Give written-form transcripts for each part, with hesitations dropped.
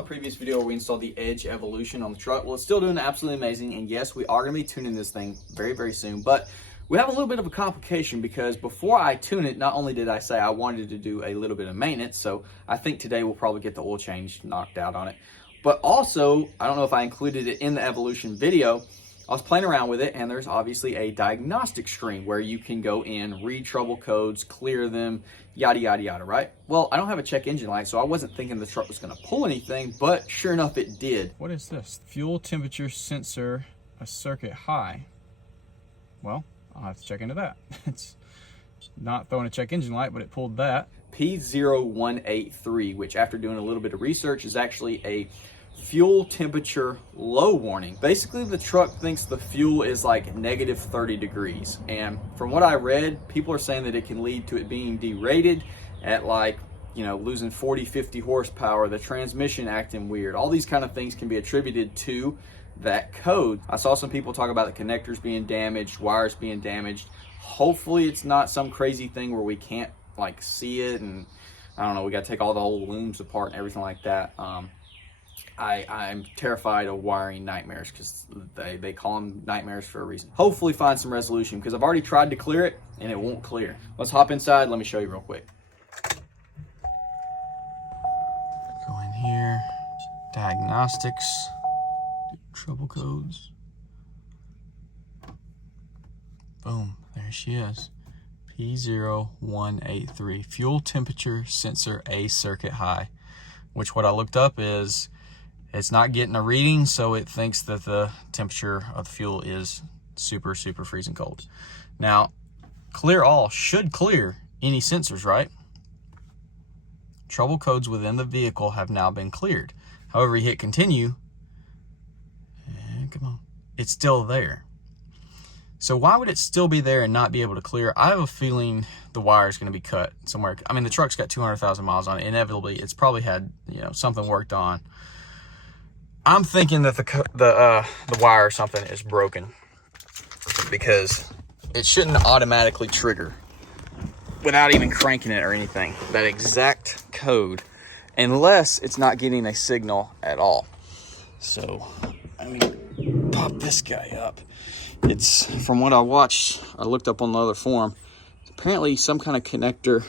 the previous video where we installed the Edge Evolution on the truck. Well, it's still doing absolutely amazing, and yes, we are going to be tuning this thing very, very soon, but we have a little bit of a complication because before I tune it, not only did I say I wanted to do a little bit of maintenance, so I think today we'll probably get the oil change knocked out on it, but also, I don't know if I included it in the Evolution video, I was playing around with it, and there's obviously a diagnostic screen where you can go in, read trouble codes, clear them, yada, yada, yada, right? Well, I don't have a check engine light, so I wasn't thinking the truck was gonna pull anything, but sure enough, it did. What is this? Fuel temperature sensor, a circuit high. Well, I'll have to check into that. It's not throwing a check engine light, but it pulled that. P0183, which after doing a little bit of research is actually a fuel temperature low warning. Basically, the truck thinks the fuel is like negative 30 degrees. And from what I read, people are saying that it can lead to it being derated at like, you know, losing 40, 50 horsepower, the transmission acting weird. All these kind of things can be attributed to that code. I saw some people talk about the connectors being damaged, wires being damaged. Hopefully it's not some crazy thing where we can't like see it and I don't know, we got to take all the old looms apart and everything like that. I'm terrified of wiring nightmares because they call them nightmares for a reason. Hopefully find some resolution because I've already tried to clear it and it won't clear. Let's hop inside. Let me show you real quick. Go in here, diagnostics, do trouble codes. Boom, there she is. P0183, fuel temperature sensor A circuit high, which what I looked up is it's not getting a reading, so it thinks that the temperature of the fuel is super, super freezing cold. Now, clear all should clear any sensors, right? Trouble codes within the vehicle have now been cleared. However, you hit continue, and come on, it's still there. So why would it still be there and not be able to clear? I have a feeling the wire is going to be cut somewhere. I mean, the truck's got 200,000 miles on it. Inevitably, it's probably had, you know, something worked on. I'm thinking that the wire or something is broken because it shouldn't automatically trigger without even cranking it or anything, that exact code, unless it's not getting a signal at all. So, I mean, pop this guy up. It's, from what I watched, I looked up on the other forum, apparently some kind of connector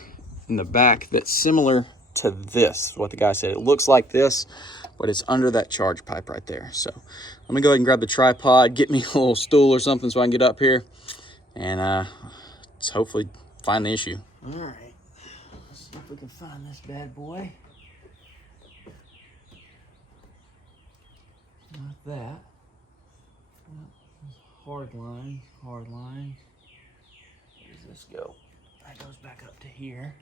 in the back that's similar to this, what the guy said. It looks like this, but it's under that charge pipe right there. So let me go ahead and grab the tripod, get me a little stool or something so I can get up here and let's hopefully find the issue. All right, let's see if we can find this bad boy. Not that. Hard line, hard line. Where does this go? That goes back up to here.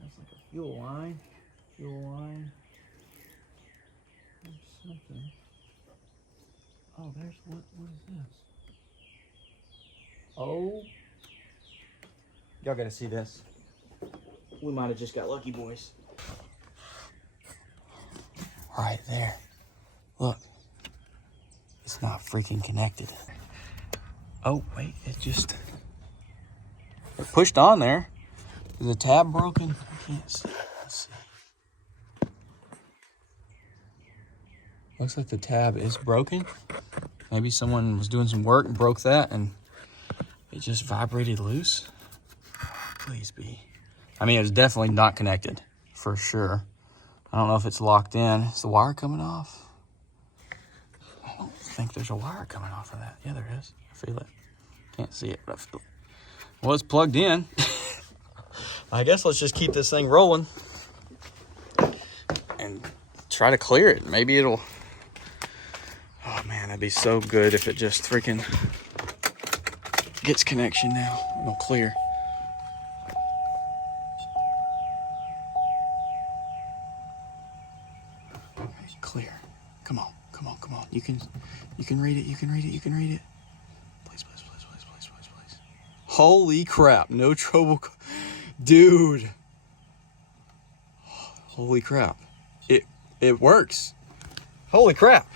That's like a fuel line. Fuel line. There's something. Oh, there's what is this? Oh. Y'all gotta see this. We might have just got lucky, boys. Right there. Look. It's not freaking connected. Oh, wait, it pushed on there. Is the tab broken? I can't see. Let's see. Looks like the tab is broken. Maybe someone was doing some work and broke that and it just vibrated loose. Please be. I mean, it's definitely not connected for sure. I don't know if it's locked in. Is the wire coming off? I don't think there's a wire coming off of that. Yeah, there is. I feel it. Can't see it, but I feel it. Well, it's plugged in. I guess let's just keep this thing rolling and try to clear it. Maybe it'll... Oh, man, that'd be so good if it just freaking gets connection now. It'll clear. Okay, clear. Come on. Come on, come on. You can read it. You can read it. You can read it. Please, please, please, please, please, please, please. Holy crap. No trouble. Dude. Holy crap. It works. Holy crap.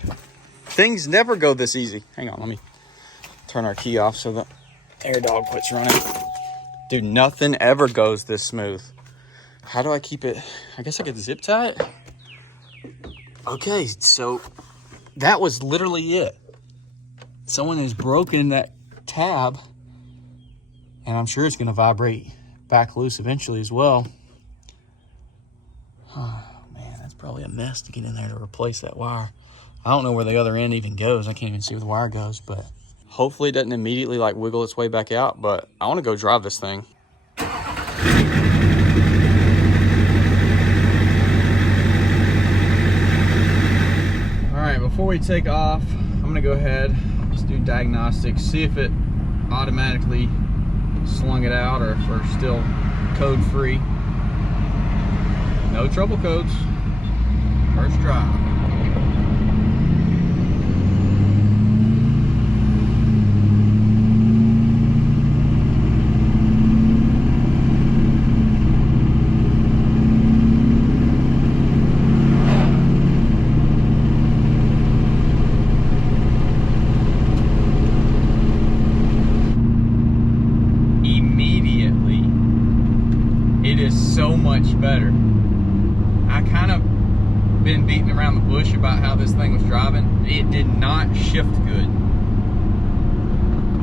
Things never go this easy. Hang on, let me turn our key off so the air dog quits running. Dude, nothing ever goes this smooth. How do I keep it? I guess I could zip tie it. Okay, so that was literally it. Someone has broken that tab, and I'm sure it's going to vibrate back loose eventually as well. Oh man, that's probably a mess to get in there to replace that wire. I don't know where the other end even goes. I can't even see where the wire goes, but hopefully it doesn't immediately like wiggle its way back out, but I want to go drive this thing. All right, before we take off, I'm gonna go ahead, let's do diagnostics, see if it automatically slung it out or if we're still code free. No trouble codes. First drive. Immediately, it is so much better. I kind of been beating around the bush about how this thing was driving. It did not shift good.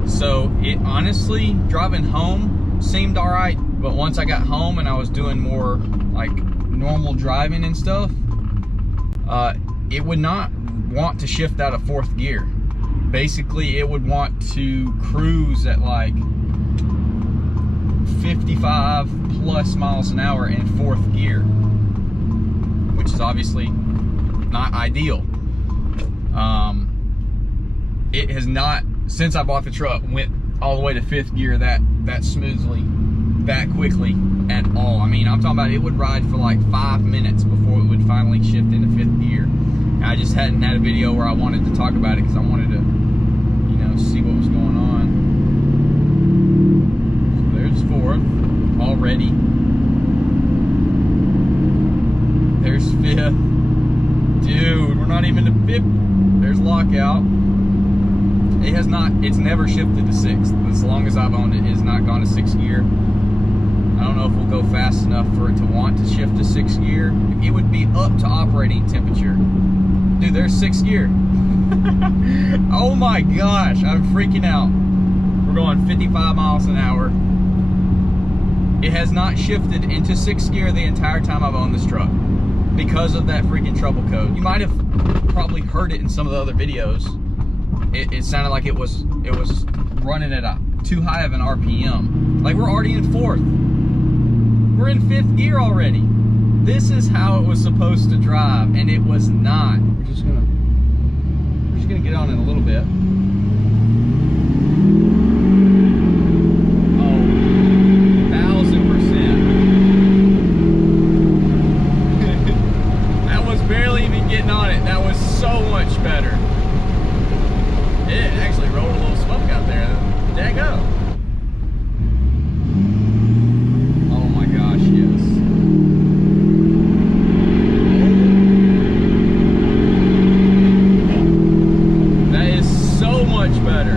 So it honestly, driving home seemed all right, but once I got home and I was doing more like normal driving and stuff, it would not want to shift out of fourth gear. Basically, it would want to cruise at like 55 plus miles an hour in fourth gear, which is obviously not ideal. It has not, since I bought the truck, went all the way to fifth gear that smoothly, that quickly at all. I mean, I'm talking about it would ride for like 5 minutes before it would finally shift into fifth gear. And I just hadn't had a video where I wanted to talk about it because I wanted to, you know, see what was going on. So there's fourth already. There's fifth. Dude, we're not even to fifth. There's lockout. It has not, it's never shifted to sixth. As long as I've owned it, it has not gone to sixth gear. I don't know if we'll go fast enough for it to want to shift to sixth gear. It would be up to operating temperature. Dude, there's sixth gear. Oh my gosh, I'm freaking out. We're going 55 miles an hour. It has not shifted into sixth gear the entire time I've owned this truck because of that freaking trouble code. You might have probably heard it in some of the other videos. It sounded like it was running at a too high of an RPM. Like we're already in fourth. We're in fifth gear already. This is how it was supposed to drive, and it was not. We're just gonna get on in a little bit. Getting on it, that was so much better. It actually rolled a little smoke out there. There you go. Oh my gosh, yes. That is so much better.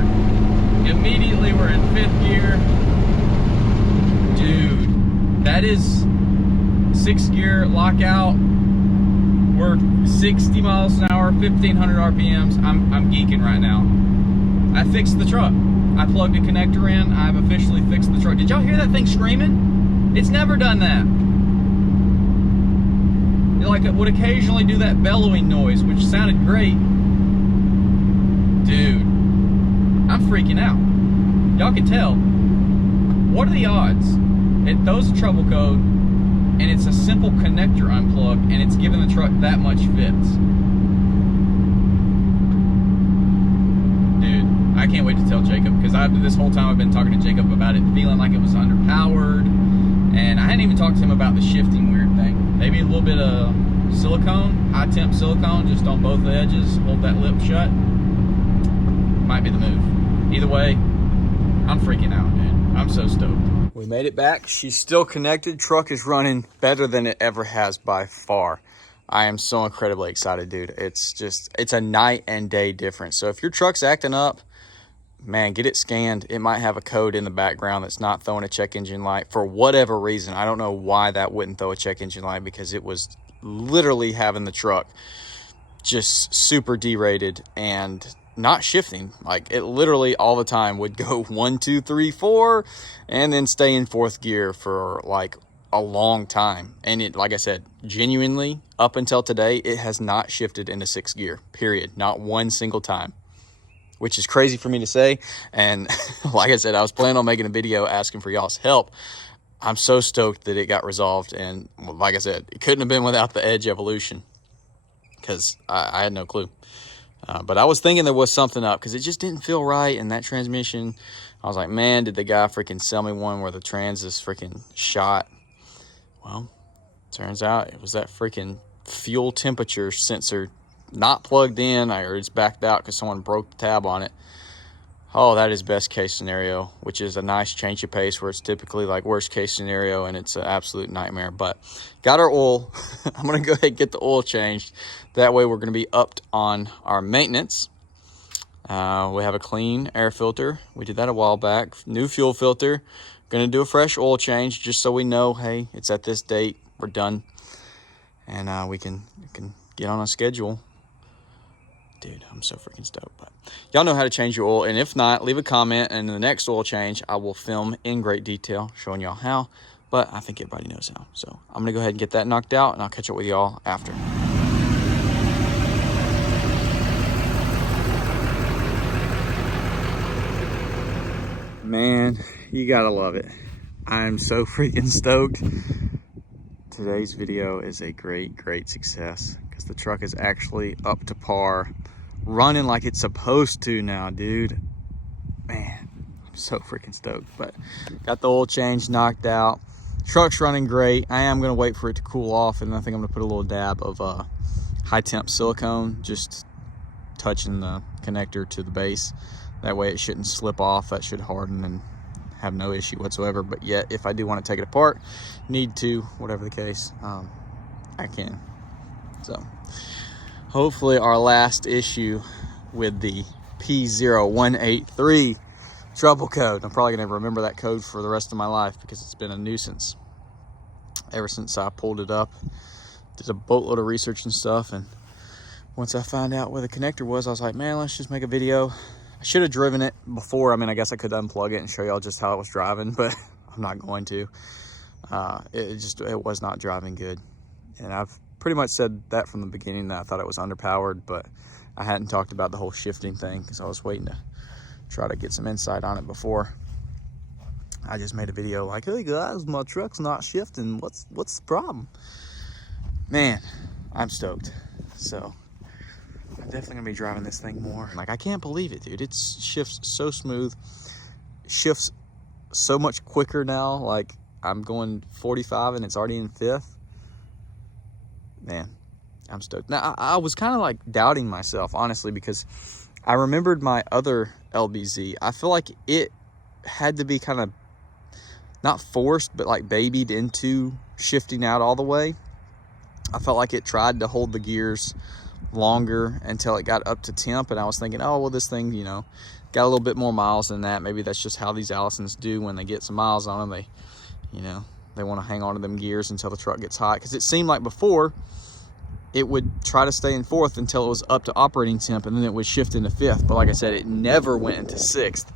Immediately we're in fifth gear. Dude, that is sixth gear lockout. We're 60 miles an hour, 1,500 RPMs. I'm geeking right now. I fixed the truck. I plugged a connector in. I've officially fixed the truck. Did y'all hear that thing screaming? It's never done that. It would occasionally do that bellowing noise, which sounded great. Dude, I'm freaking out. Y'all can tell. What are the odds? It throws a trouble code, and it's a simple connector unplugged, and it's giving the truck that much fits. Dude, I can't wait to tell Jacob, because this whole time I've been talking to Jacob about it, feeling like it was underpowered, and I hadn't even talked to him about the shifting weird thing. Maybe a little bit of silicone, high temp silicone, just on both edges, hold that lip shut. Might be the move. Either way, I'm freaking out, dude. I'm so stoked. We made it back. She's still connected. Truck is running better than it ever has by far. I am so incredibly excited, dude. It's a night and day difference. So if your truck's acting up, man, get it scanned. It might have a code in the background that's not throwing a check engine light for whatever reason. I don't know why that wouldn't throw a check engine light, because it was literally having the truck just super derated and not shifting. Like, it literally all the time would go 1, 2, 3, 4 and then stay in 4th gear for like a long time. And it, like I said, genuinely up until today, it has not shifted into 6th gear, period. Not one single time, which is crazy for me to say. And like I said, I was planning on making a video asking for y'all's help. I'm so stoked that it got resolved. And like I said, it couldn't have been without the Edge Evolution, because I had no clue. But I was thinking there was something up, because it just didn't feel right. And that transmission, I was like, man, did the guy freaking sell me one where the trans is freaking shot? Well, turns out it was that freaking fuel temperature sensor not plugged in, or it's backed out because someone broke the tab on it. Oh, that is best case scenario, which is a nice change of pace, where it's typically like worst case scenario, and it's an absolute nightmare. But got our oil. I'm going to go ahead and get the oil changed. That way we're going to be upped on our maintenance. We have a clean air filter. We did that a while back. New fuel filter. Going to do a fresh oil change just so we know, hey, it's at this date. We're done. And we can get on a schedule. Dude, I'm so freaking stoked. But y'all know how to change your oil, and if not, leave a comment, and in the next oil change I will film in great detail showing y'all how. But I think everybody knows how. So I'm gonna go ahead and get that knocked out, and I'll catch up with y'all after. Man, you gotta love it. I'm so freaking stoked. Today's video is a great success, because the truck is actually up to par, running like it's supposed to now, dude. Man, I'm so freaking stoked. But got the oil change knocked out. Truck's running great. I am gonna wait for it to cool off, and I think I'm gonna put a little dab of high temp silicone, just touching the connector to the base. That way it shouldn't slip off. That should harden and have no issue whatsoever. But yet, if I do want to take it apart, need to, whatever the case, I can. So hopefully our last issue with the P0183 trouble code, I'm probably gonna remember that code for the rest of my life, because it's been a nuisance ever since I pulled it up. Did a boatload of research and stuff, and once I found out where the connector was, I was like, man, let's just make a video. I should have driven it before. I mean, I guess I could unplug it and show y'all just how it was driving, but I'm not going to. It was not driving good. And I've pretty much said that from the beginning, that I thought it was underpowered, but I hadn't talked about the whole shifting thing, because I was waiting to try to get some insight on it before I just made a video like, hey guys, my truck's not shifting. What's the problem? Man, I'm stoked. So I'm definitely gonna be driving this thing more. Like, I can't believe it, dude. It shifts so smooth, shifts so much quicker now. Like, I'm going 45 and it's already in 5th. Man, I'm stoked. Now, I was kind of like doubting myself, honestly, because I remembered my other LBZ. I feel like it had to be kind of not forced, but like babied into shifting out all the way. I felt like it tried to hold the gears longer until it got up to temp, and I was thinking, oh, well, this thing, you know, got a little bit more miles than that. Maybe that's just how these Allisons do when they get some miles on them. They, you know, they want to hang on to them gears until the truck gets hot, because it seemed like before it would try to stay in 4th until it was up to operating temp, and then it would shift into 5th. But like I said, it never went into 6th.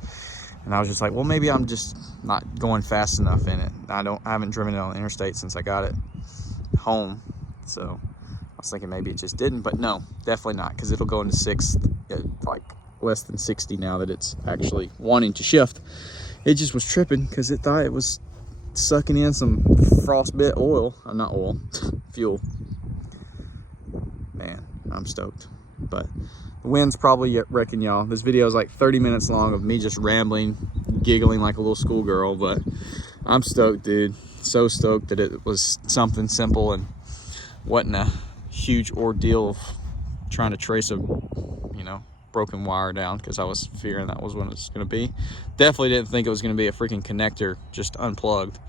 And I was just like, well, maybe I'm just not going fast enough in it. I haven't driven it on the interstate since I got it home. So I was thinking maybe it just didn't, but no, definitely not, because it'll go into 6th at like less than 60 now that it's actually wanting to shift. It just was tripping because it thought it was sucking in some frostbit oil, not oil, fuel. Man, I'm stoked. But the wind's probably wrecking y'all. This video is like 30 minutes long of me just rambling, giggling like a little schoolgirl, but I'm stoked, dude. So stoked that it was something simple and wasn't a huge ordeal of trying to trace a, you know, broken wire down, because I was fearing that was what it was going to be. Definitely didn't think it was going to be a freaking connector just unplugged,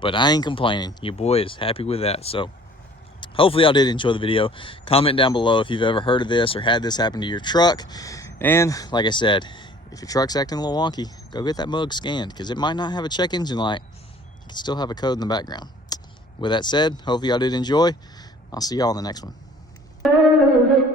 but I ain't complaining. Your boy is happy with that. So hopefully y'all did enjoy the video. Comment down below if you've ever heard of this or had this happen to your truck. And like I said, if your truck's acting a little wonky, go get that mug scanned, because it might not have a check engine light. It can still have a code in the background. With that said, hopefully y'all did enjoy. I'll see y'all in the next one.